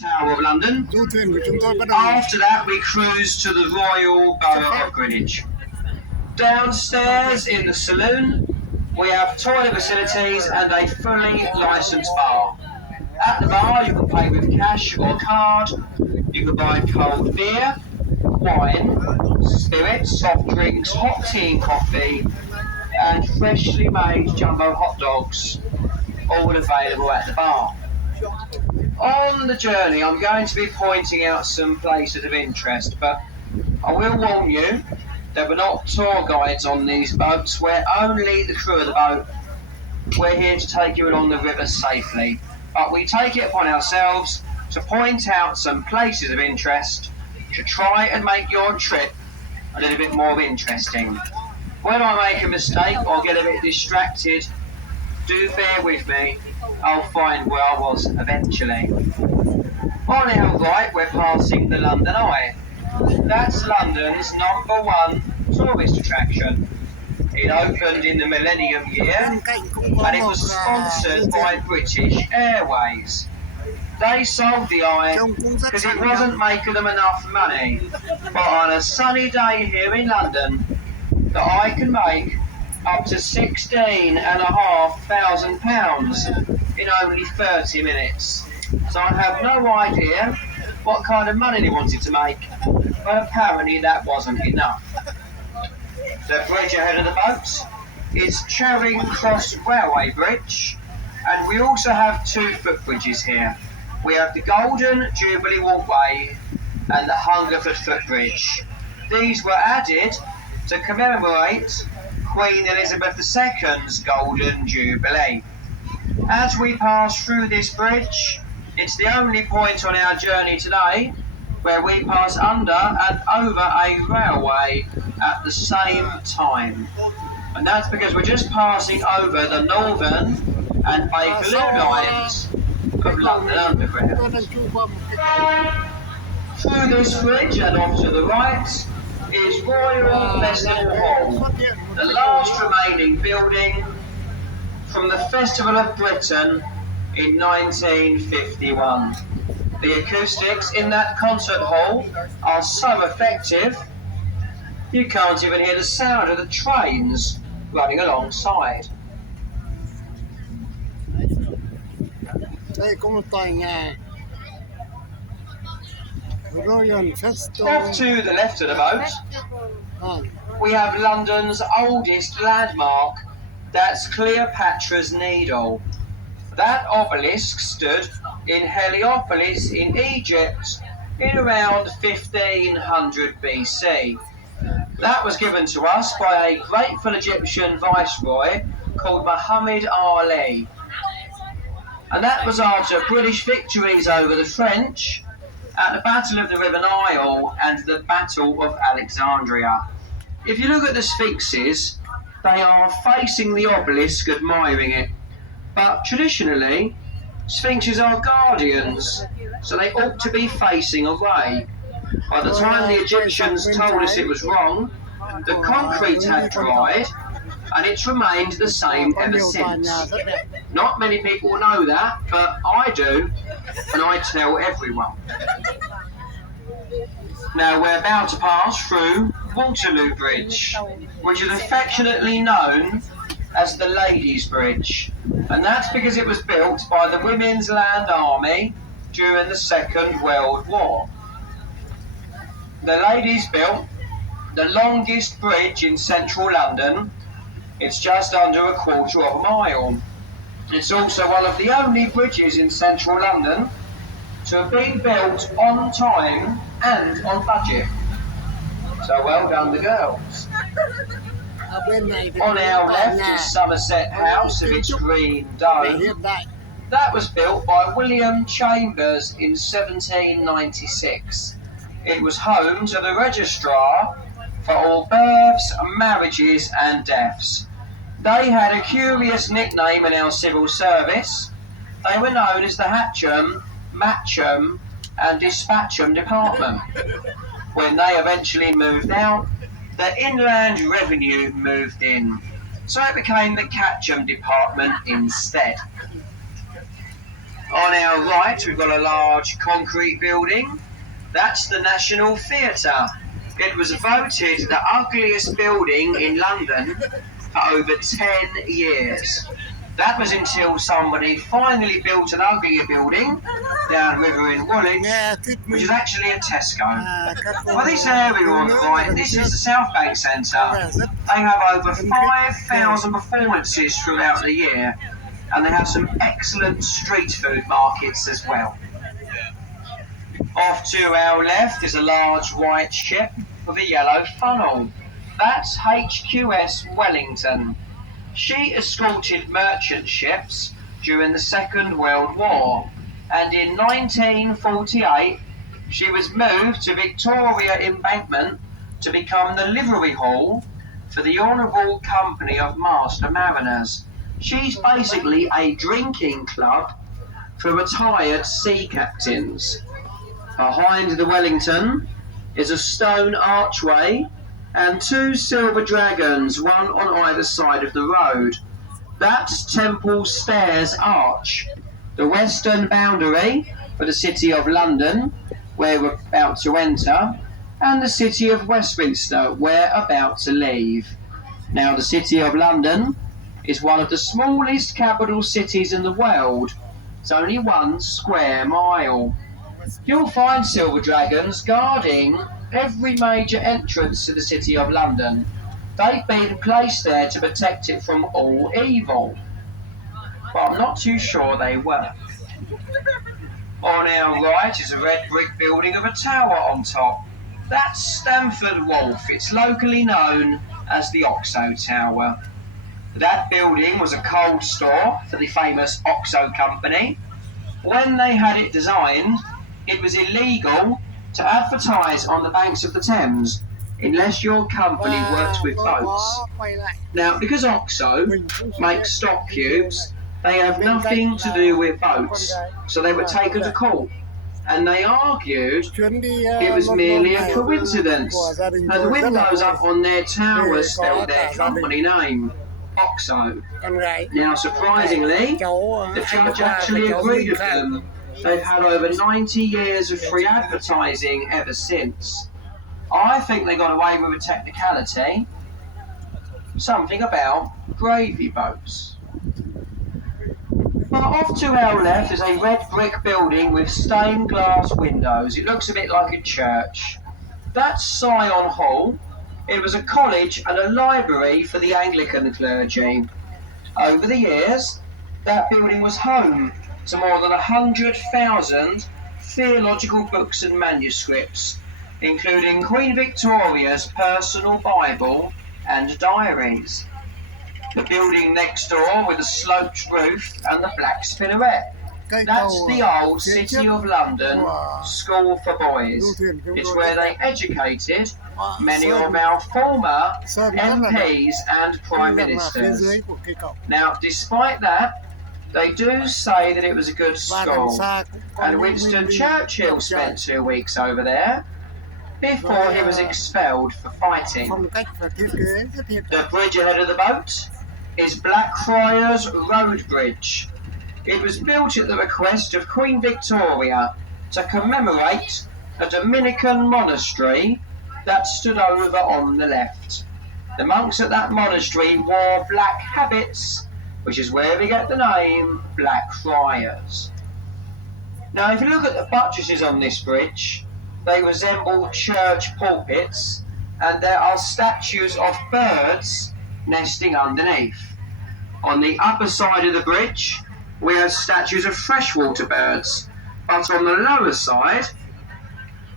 Tower of London. Du thuyền của chúng tôi bắt đầu. After that, we cruised to the Royal Borough of Greenwich. Downstairs in the saloon, we have toilet facilities and a fully licensed bar. At the bar, you can pay with cash or card. You can buy cold beer, wine, spirits, soft drinks, hot tea and coffee, and freshly made jumbo hot dogs, all available at the bar. On the journey, I'm going to be pointing out some places of interest, but I will warn you that we're not tour guides on these boats. We're only the crew of the boat. We're here to take you along the river safely, but we take it upon ourselves to point out some places of interest to try and make your trip a little bit more interesting. When I make a mistake or get a bit distracted, do bear with me. I'll find where I was eventually. On our right, we're passing the London Eye. That's London's #1 tourist attraction. It opened in the Millennium Year and it was sponsored by British Airways. They sold the Eye because it wasn't making them enough money. But on a sunny day here in London, the Eye can make up to £16,500 in only 30 minutes. So I have no idea what kind of money they wanted to make, but apparently that wasn't enough. The bridge ahead of the boat is Charing Cross Railway Bridge, and we also have 2 footbridges here. We have the Golden Jubilee Walkway and the Hungerford Footbridge. These were added to commemorate Queen Elizabeth II's Golden Jubilee. As we pass through this bridge, it's the only point on our journey today where we pass under and over a railway at the same time. And that's because we're just passing over the Northern and Bakerloo lines of London Underground. Through this bridge and off to the right is Royal Festival Hall, the last remaining building from the Festival of Britain in 1951. The acoustics in that concert hall are so effective, you can't even hear the sound of the trains running alongside. Off to the left of the boat, we have London's oldest landmark. That's Cleopatra's Needle. That obelisk stood in Heliopolis in Egypt in around 1500 BC. That was given to us by a grateful Egyptian viceroy called Muhammad Ali. And that was after British victories over the French at the Battle of the River Nile and the Battle of Alexandria. If you look at the sphinxes, they are facing the obelisk, admiring it. But traditionally, sphinxes are guardians, so they ought to be facing away. By the time the Egyptians told us it was wrong, the concrete had dried, and it's remained the same ever since. Not many people know that, but I do, and I tell everyone. Now we're about to pass through Waterloo Bridge, which is affectionately known as the Ladies' Bridge, and that's because it was built by the Women's Land Army during the Second World War. The ladies built the longest bridge in central London. It's just under a quarter of a mile. It's also one of the only bridges in central London to have been built on time and on budget. So well done the girls. On our left is Somerset House with its green dome. That was built by William Chambers in 1796. It was home to the registrar for all births, marriages and deaths. They had a curious nickname in our civil service. They were known as the Hatcham, Matcham and Dispatcham Department. When they eventually moved out, the Inland Revenue moved in, so it became the Catcham Department instead. On our right, we've got a large concrete building. That's the National Theatre. It was voted the ugliest building in London for over 10 years. That was until somebody finally built an uglier building downriver in Woolwich, which is actually a Tesco. Well, this area on the right, this is the South Bank Centre. They have over 5,000 performances throughout the year, and they have some excellent street food markets as well. Off to our left is a large white ship with a yellow funnel. That's HQS Wellington. She escorted merchant ships during the Second World War, and in 1948 she was moved to Victoria Embankment to become the livery hall for the Honourable Company of Master Mariners. She's basically a drinking club for retired sea captains. Behind the Wellington is a stone archway and two silver dragons, one on either side of the road. That's Temple Stairs Arch, the western boundary for the City of London, where we're about to enter, and the City of Westminster, we're about to leave. Now, the City of London is one of the smallest capital cities in the world. It's only 1 square mile. You'll find silver dragons guarding every major entrance to the City of London. They've been placed there to protect it from all evil. But I'm not too sure they work. On our right is a red brick building with a tower on top. That's Stamford Wharf. It's locally known as the Oxo Tower. That building was a coal store for the famous Oxo Company. When they had it designed, it was illegal to advertise on the banks of the Thames unless your company worked with boats. Now, because Oxo makes stock cubes, they have nothing to do with boats, so they were taken to court, and they argued it was merely a coincidence. Now, the windows up on their towers spelled their company name, Oxo. Now, surprisingly, the judge actually agreed with them. They've had over 90 years of free advertising ever since. I think they got away with a technicality, something about gravy boats. Well, off to our left is a red brick building with stained glass windows. It looks a bit like a church. That's Sion Hall. It was a college and a library for the Anglican clergy. Over the years, that building was home to more than 100,000 theological books and manuscripts, including Queen Victoria's personal Bible and diaries. The building next door with the sloped roof and the black spinneret. That's the old City of London School for Boys. It's where they educated many of our former MPs and Prime Ministers. Now, despite that, they do say that it was a good school, and Winston Churchill spent 2 weeks over there before he was expelled for fighting. The bridge ahead of the boat is Blackfriars Road Bridge. It was built at the request of Queen Victoria to commemorate a Dominican monastery that stood over on the left. The monks at that monastery wore black habits, which is where we get the name Blackfriars. Now, if you look at the buttresses on this bridge, they resemble church pulpits, and there are statues of birds nesting underneath. On the upper side of the bridge, we have statues of freshwater birds, but on the lower side,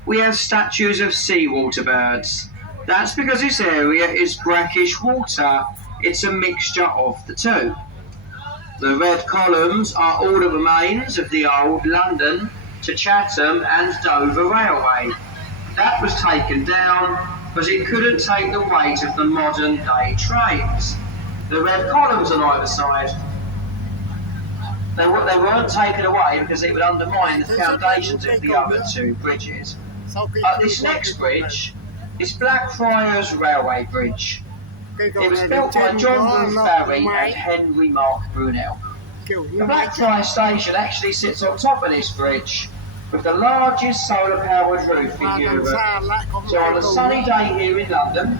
we have statues of seawater birds. That's because this area is brackish water. It's a mixture of the two. The red columns are all the remains of the old London to Chatham and Dover Railway. That was taken down because it couldn't take the weight of the modern day trains. The red columns on either side, they weren't taken away because it would undermine the foundations of the other two bridges. This next bridge is Blackfriars Railway Bridge. It was built by John Wolfe Barry and Henry Mark Brunel. The Blackfriars Station actually sits on top of this bridge with the largest solar-powered roof in Europe. So on a sunny day here in London,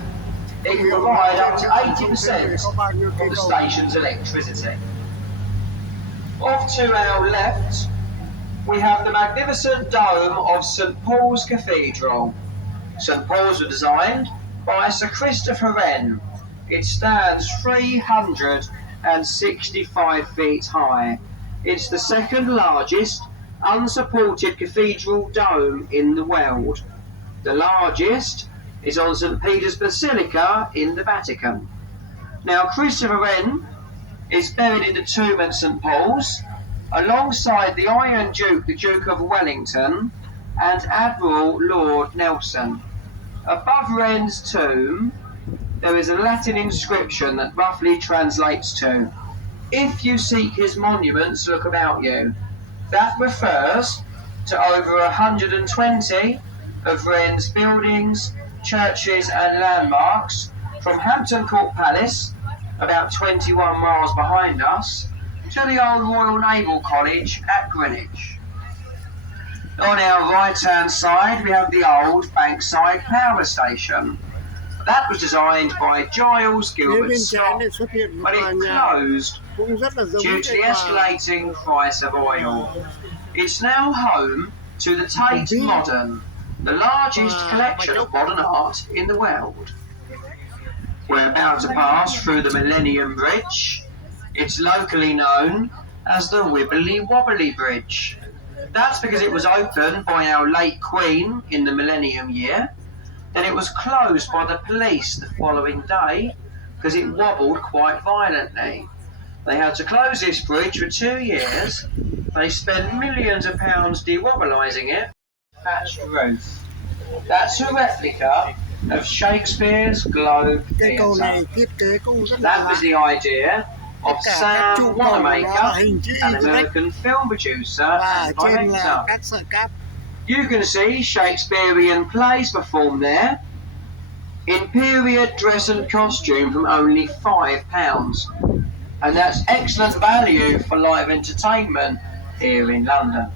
it can provide up to 80% of the station's electricity. Off to our left, we have the magnificent dome of St Paul's Cathedral. St Paul's was designed by Sir Christopher Wren. It stands 365 feet high. It's the second largest unsupported cathedral dome in the world. The largest is on St Peter's Basilica in the Vatican. Now, Christopher Wren is buried in the tomb at St Paul's alongside the Iron Duke, the Duke of Wellington, and Admiral Lord Nelson. Above Wren's tomb, there is a Latin inscription that roughly translates to, "If you seek his monuments, look about you." That refers to over 120 of Wren's buildings, churches and landmarks from Hampton Court Palace, about 21 miles behind us, to the old Royal Naval College at Greenwich. On our right-hand side, we have the old Bankside Power Station. That was designed by Giles Gilbert Scott, but it closed due to the escalating price of oil. It's now home to the Tate Modern, the largest collection of modern art in the world. We're about to pass through the Millennium Bridge. It's locally known as the Wibbly Wobbly Bridge. That's because it was opened by our late Queen in the Millennium year. Then it was closed by the police the following day because it wobbled quite violently. They had to close this bridge for 2 years. They spent millions of pounds dewobblising it. Thatched roof. That's a replica of Shakespeare's Globe Theatre. That was the idea of Sam Wanamaker, an American film producer and director. You can see Shakespearean plays performed there in period dress and costume from only £5. And that's excellent value for live entertainment here in London.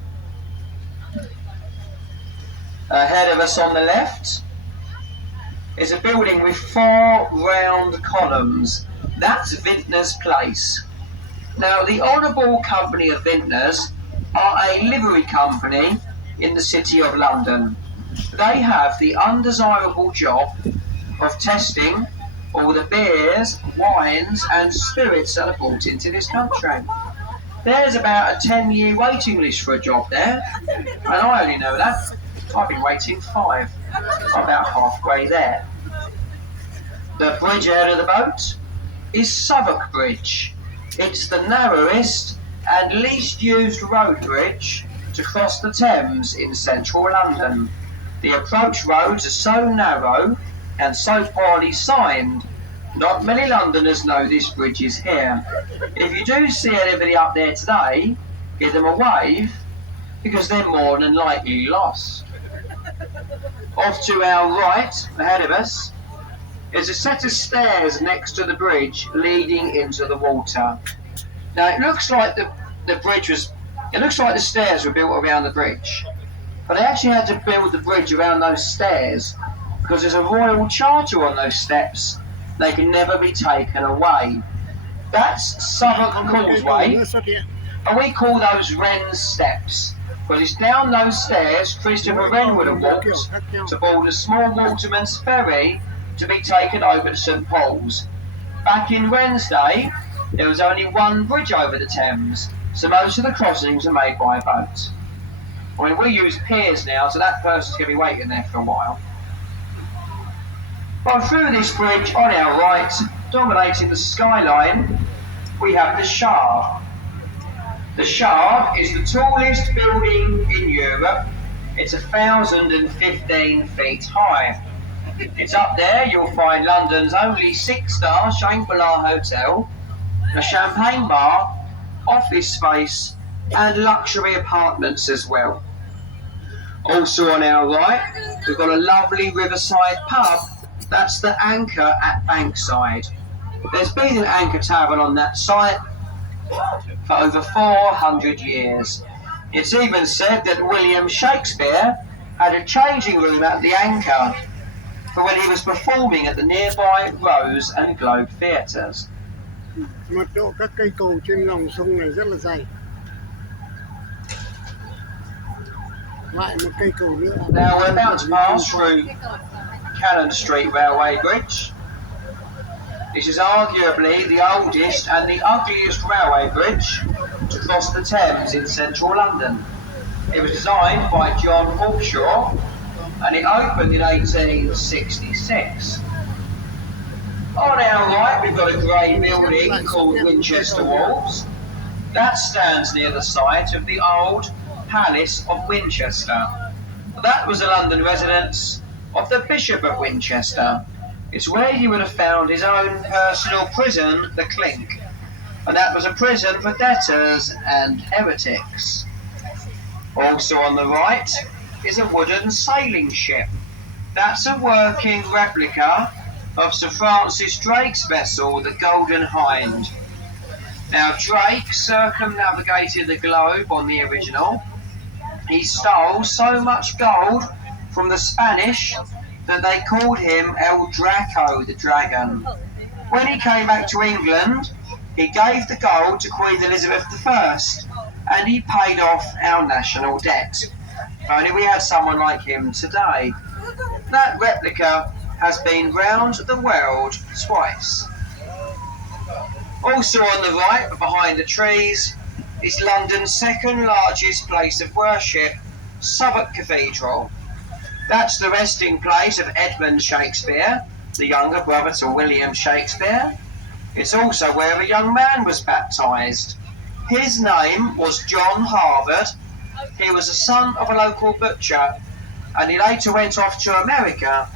Ahead of us on the left is a building with 4 round columns. That's Vintners Place. Now, the Honourable Company of Vintners are a livery company in the City of London. They have the undesirable job of testing all the beers, wines and spirits that are brought into this country. There's about a 10-year waiting list for a job there, and I only know that. I've been waiting 5. I'm about halfway there. The bridge ahead of the boat is Southwark Bridge. It's the narrowest and least used road bridge to cross the Thames in central London. The approach roads are so narrow and so poorly signed, not many Londoners know this bridge is here. If you do see anybody up there today, give them a wave, because they're more than likely lost. Off to our right, ahead of us, is a set of stairs next to the bridge leading into the water. Now it looks like the stairs were built around the bridge, but they actually had to build the bridge around those stairs because there's a royal charter on those steps. They can never be taken away. That's Southwark Causeway, and we call those Wren's Steps, because it's down those stairs Christopher Wren would have walked to board a small waterman's ferry to be taken over to St Paul's. Back in Wren's day, there was only one bridge over the Thames, so most of the crossings are made by boat. I mean, we use piers now, so that person's going to be waiting there for a while. Well, through this bridge on our right, dominating the skyline, we have the Shard. The Shard is the tallest building in Europe. It's 1,015 feet high. It's up there, you'll find London's only 6-star Shangri-La hotel, a champagne bar, office space and luxury apartments as well. Also on our right, we've got a lovely riverside pub. That's the Anchor at Bankside. There's been an Anchor Tavern on that site, for over 400 years. It's even said that William Shakespeare had a changing room at the Anchor for when he was performing at the nearby Rose and Globe theatres. Mật độ các cây cầu trên lòng sông này rất là dày. Lại một cây cầu nữa. Now we're about to pass through Cannon Street Railway Bridge. This is arguably the oldest and the ugliest railway bridge to cross the Thames in central London. It was designed by John Hawkshaw and it opened in 1866. On our right we've got a grey building called Winchester Walls. That stands near the site of the old Palace of Winchester. That was the London residence of the Bishop of Winchester. It's where he would have found his own personal prison, the Clink, and that was a prison for debtors and heretics. Also on the right is a wooden sailing ship. That's a working replica of Sir Francis Drake's vessel, the Golden Hind. Now Drake circumnavigated the globe on the original. He stole so much gold from the Spanish that they called him El Draco, the dragon. When he came back to England, he gave the gold to Queen Elizabeth I and he paid off our national debt. If only we had someone like him today. That replica has been round the world twice. Also on the right, but behind the trees, is London's second largest place of worship, Southwark Cathedral. That's the resting place of Edmund Shakespeare, the younger brother to William Shakespeare. It's also where a young man was baptised. His name was John Harvard. He was the son of a local butcher, and he later went off to America,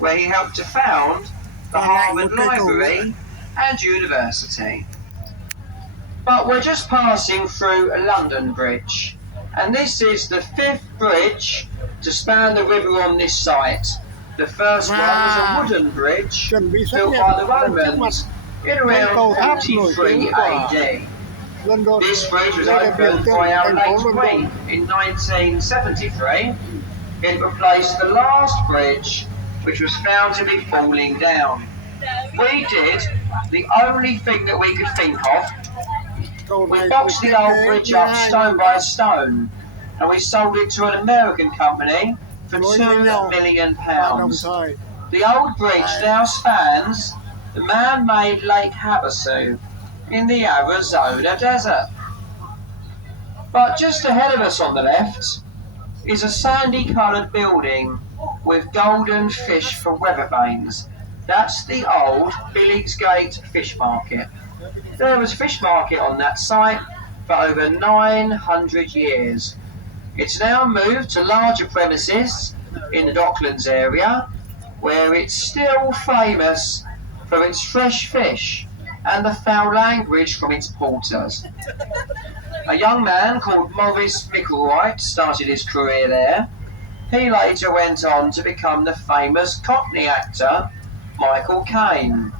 where he helped to found the Harvard Library and University. But we're just passing through a London Bridge, and this is the 5th bridge to span the river on this site. The first one was a wooden bridge built by the Romans in around 43 AD. This bridge was opened by our late Queen in 1973. It replaced the last bridge, which was found to be falling down. We did the only thing that we could think of. We boxed the old bridge up stone by stone, and we sold it to an American company for £2 million. The old bridge now spans the man-made Lake Havasu in the Arizona desert. But just ahead of us on the left is a sandy-coloured building with golden fish for weather vanes. That's the old Billingsgate Fish Market. There was a fish market on that site for over 900 years. It's now moved to larger premises in the Docklands area, where it's still famous for its fresh fish and the foul language from its porters. A young man called Maurice Micklewright started his career there. He later went on to become the famous Cockney actor Michael Caine.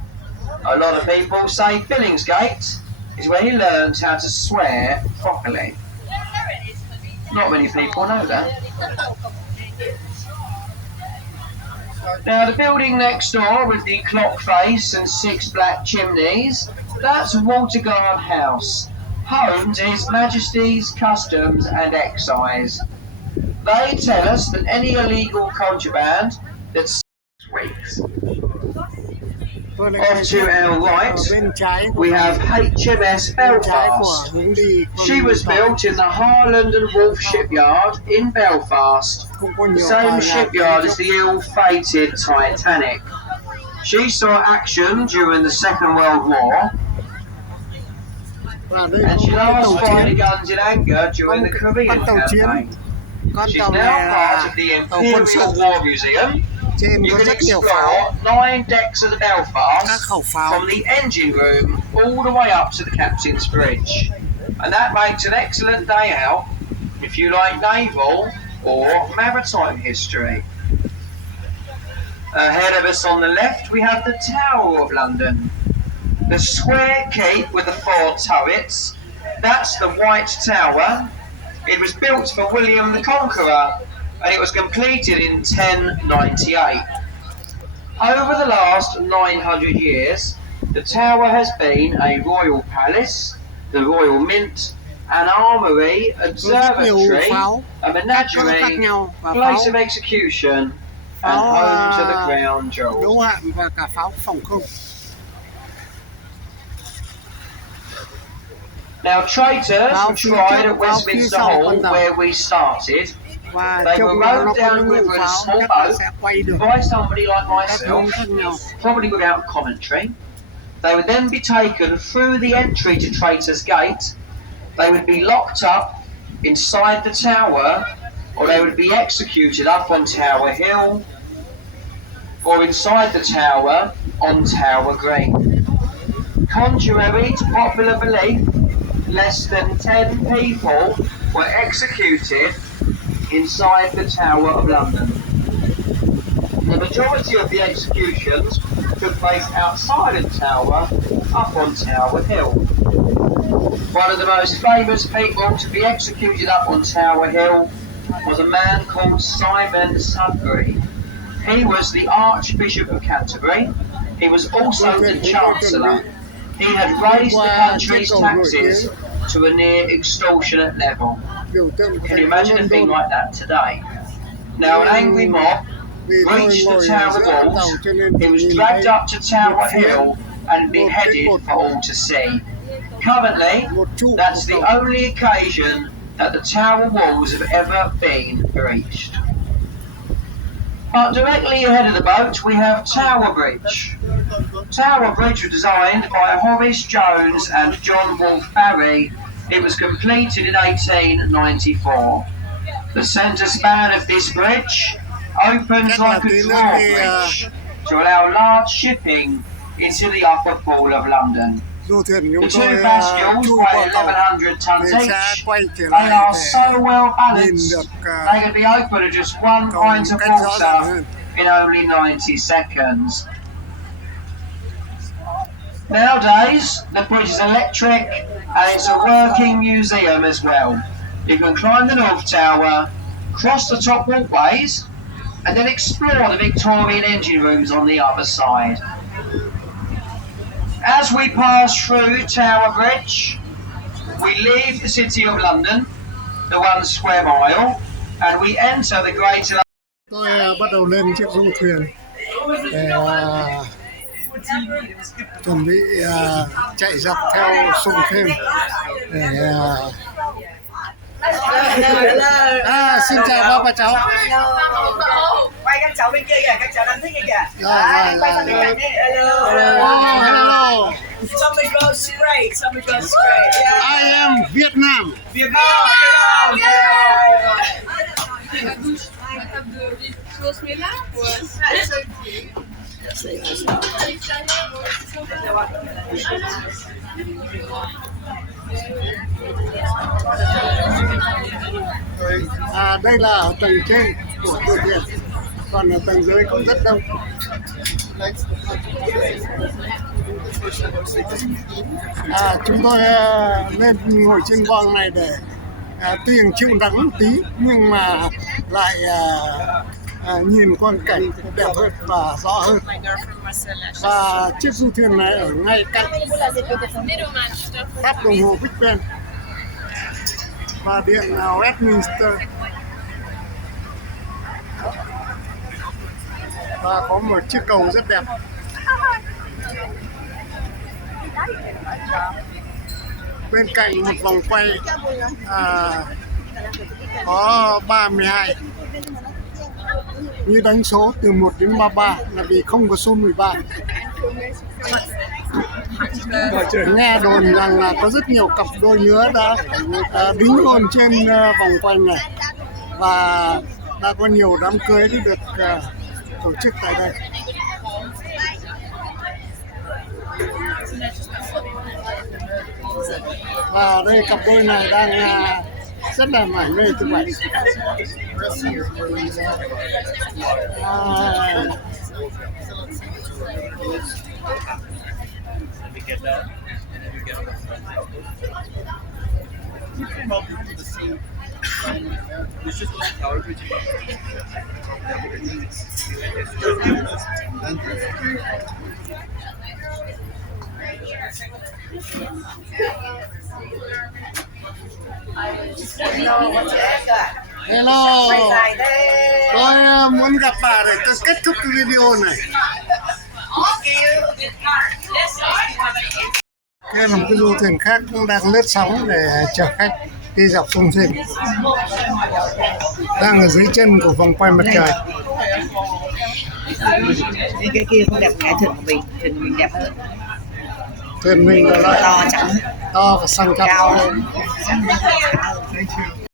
A lot of people say Billingsgate is where he learned how to swear properly. Not many people know that. Now the building next door with the clock face and 6 black chimneys, that's Waterguard House, home to His Majesty's Customs and Excise. They tell us that any illegal contraband that's 6 weeks. Off to our right, we have HMS Belfast. She was built in the Harland and Wolff shipyard in Belfast, the same shipyard as the ill-fated Titanic. She saw action during the Second World War, and she last fired the guns in anger during the Korean campaign. She's now part of the Imperial War Museum. You can explore 9 decks of the Belfast from the engine room all the way up to the captain's bridge. And that makes an excellent day out if you like naval or maritime history. Ahead of us on the left we have the Tower of London. The square keep with the 4 turrets That's the White Tower. It was built for William the Conqueror and it was completed in 1098. Over the last 900 years, the tower has been a royal palace, the royal mint, an armory, observatory, a menagerie, place of execution, and home to the crown jewels. Đấu hạn và cả pháo phòng không. Now traitors were tried at Westminster Hall where we started. They were rowed down the river in a small boat by somebody like myself, probably without commentary. They would then be taken through the entry to Traitors Gate. They would be locked up inside the tower, or they would be executed up on Tower Hill, or inside the tower on Tower Green. Contrary to popular belief, less than 10 people were executed inside the Tower of London. The majority of the executions took place outside of the Tower, up on Tower Hill. One of the most famous people to be executed up on Tower Hill was a man called Simon Sudbury. He was the Archbishop of Canterbury. He was also the Chancellor. He had raised the country's taxes to a near extortionate level. Can you imagine a thing like that today? Now an angry mob reached the tower walls. He was dragged up to Tower Hill and beheaded for all to see. Currently, that's the only occasion that the tower walls have ever been breached. But directly ahead of the boat we have Tower Bridge. Tower Bridge was designed by Horace Jones and John Wolfe Barry. It was completed in 1894. The centre span of this bridge opens like a drawbridge to allow large shipping into the upper pool of London. The two bastions weigh 1,100 tons each. They are so well balanced, they can be opened at just one pint of water in only 90 seconds. Nowadays, the bridge is electric and it's a working museum as well. You can climb the North Tower, cross the top walkways, and then explore the Victorian engine rooms on the other side. As we pass through Tower Bridge, we leave the City of London, the 1 square mile, and we enter the Greater. Tôi bắt đầu lên chiếc du thuyền để chuẩn bị chạy dọc theo sông Thames để xin chào ba cháu. Quay các cháu bên kia kìa, các cháu đang thích kìa. Quay sang bên cạnh đi. Hello. Somebody goes straight. Yeah. I am Vietnam. Đây là ở tầng trên của du thuyền, còn ở tầng dưới cũng rất đông. Chúng tôi lên ngồi trên khoang này để tuy chịu nắng một tí nhưng mà lại nhìn quang cảnh đẹp hơn và rõ hơn. Và chiếc du thuyền này ở ngay cạnh tháp đồng hồ Big Ben và điện Westminster, và có một chiếc cầu rất đẹp. Bên cạnh một vòng quay có 32, như đánh số từ 1 đến 33 là vì không có số 13. Nghe đồn rằng là có rất nhiều cặp đôi nhứa đã đính hôn trên vòng quay này, và đã có nhiều đám cưới được tổ chức tại đây. Và đây cặp đôi này đang rất là mải mê như vậy. Hello, Quay dài thế. tôi muốn gặp bà để tôi kết thúc cái video này. Kia là một cái du thuyền khác cũng đang lướt sóng để chở khách đi dọc sông Trên. Đang ở dưới chân của vòng quay mặt trời. Cái kia không đẹp, cái thuyền của mình, thuyền mình đẹp hơn. Thuyền mình là loại To trắng to và sang trọng. cao hơn.